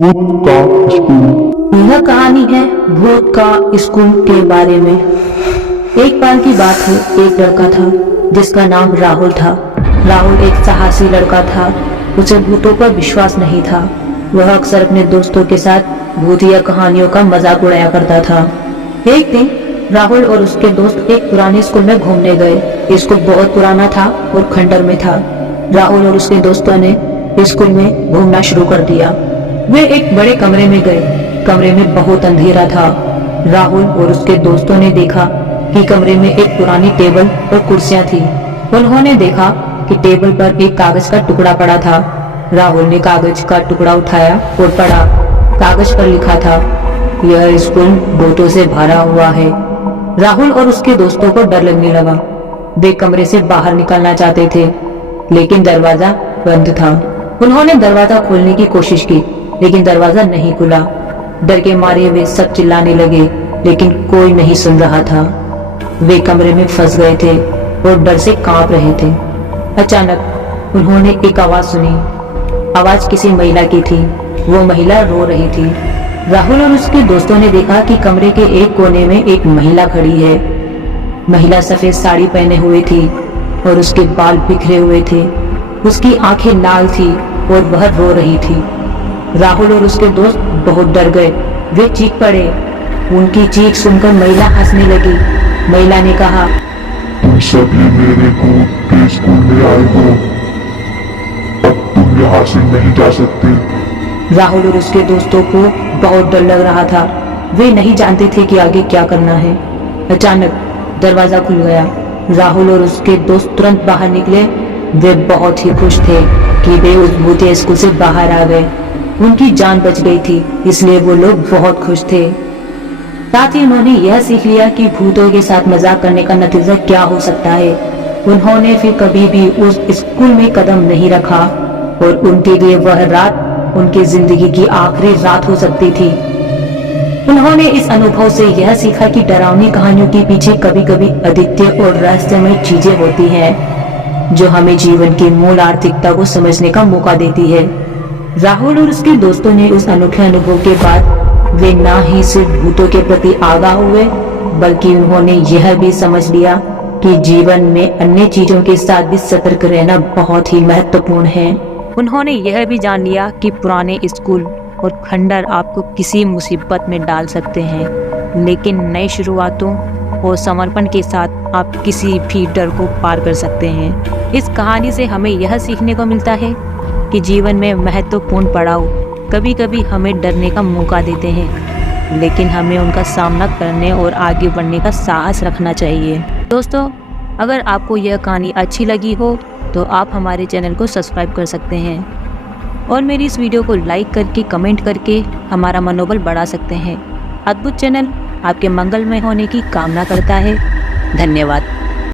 भूत का स्कूल। यह कहानी है भूत का स्कूल के बारे में। एक बार की बात है, एक लड़का था जिसका नाम राहुल था। राहुल एक साहसी लड़का था। उसे भूतों पर विश्वास नहीं था। वह अक्सर अपने दोस्तों के साथ भूतिया कहानियों का मजाक उड़ाया करता था। एक दिन राहुल और उसके दोस्त एक पुराने स्कूल में घूमने गए। स्कूल बहुत पुराना था और खंडर में था। राहुल और उसके दोस्तों ने स्कूल में घूमना शुरू कर दिया। वे एक बड़े कमरे में गए। कमरे में बहुत अंधेरा था। राहुल और उसके दोस्तों ने देखा कि कमरे में एक पुरानी टेबल और कुर्सियां थी। उन्होंने देखा कि टेबल पर एक कागज का टुकड़ा पड़ा था। राहुल ने कागज का टुकड़ा उठाया और पढ़ा। कागज पर लिखा था, यह स्कूल भूतों से भरा हुआ है। राहुल और उसके दोस्तों को डर लगने लगा। वे कमरे से बाहर निकलना चाहते थे, लेकिन दरवाजा बंद था। उन्होंने दरवाजा खोलने की कोशिश की, लेकिन दरवाजा नहीं खुला। डर के मारे वे सब चिल्लाने लगे, लेकिन कोई नहीं सुन रहा था। वे कमरे में फंस गए थे और डर से कांप रहे थे। अचानक उन्होंने एक आवाज सुनी। आवाज किसी महिला की थी। वो महिला रो रही थी। राहुल और उसके दोस्तों ने देखा कि कमरे के एक कोने में एक महिला खड़ी है। महिला सफेद साड़ी पहने हुए थी और उसके बाल बिखरे हुए थे। उसकी आंखें लाल थी और वह रो रही थी। राहुल और उसके दोस्त बहुत डर गए। वे चीख पड़े। उनकी चीख सुनकर महिला हंसने लगी। महिला ने कहा, तुम सभी मेरे भूत के स्कूल में आए हो। अब तुम यहाँ से नहीं जा सकते। राहुल और उसके दोस्तों को बहुत डर लग रहा था। वे नहीं जानते थे कि आगे क्या करना है। अचानक दरवाजा खुल गया। राहुल और उसके दोस्त तुरंत बाहर निकले। वे बहुत ही खुश थे कि वे उस भूतिया स्कूल से बाहर आ गए। उनकी जान बच गई थी, इसलिए वो लोग बहुत खुश थे। साथ ही उन्होंने यह सीख लिया कि भूतों के साथ मजाक करने का नतीजा क्या हो सकता है। उन्होंने फिर कभी भी उस स्कूल में कदम नहीं रखा और उनके लिए वह रात उनकी जिंदगी की आखिरी रात हो सकती थी। उन्होंने इस अनुभव से यह सीखा कि डरावनी कहानियों के पीछे कभी कभी अद्वितीय और रहस्यमय चीजें होती हैं, जो हमें जीवन की मूल आर्थिकता को समझने का मौका देती है। राहुल और उसके दोस्तों ने उस अनोखे अनुभव के बाद वे ना ही सिर्फ भूतों के प्रति आगाह हुए, बल्कि उन्होंने यह भी समझ लिया कि जीवन में अन्य चीजों के साथ भी सतर्क रहना बहुत ही महत्वपूर्ण है। उन्होंने यह भी जान लिया कि पुराने स्कूल और खंडर आपको किसी मुसीबत में डाल सकते हैं, लेकिन नई शुरुआतों और समर्पण के साथ आप किसी भी डर को पार कर सकते हैं। इस कहानी से हमें यह सीखने को मिलता है कि जीवन में महत्वपूर्ण पड़ाव कभी कभी हमें डरने का मौका देते हैं, लेकिन हमें उनका सामना करने और आगे बढ़ने का साहस रखना चाहिए। दोस्तों, अगर आपको यह कहानी अच्छी लगी हो तो आप हमारे चैनल को सब्सक्राइब कर सकते हैं और मेरी इस वीडियो को लाइक करके कमेंट करके हमारा मनोबल बढ़ा सकते हैं। अद्भुत चैनल आपके मंगलमय होने की कामना करता है। धन्यवाद।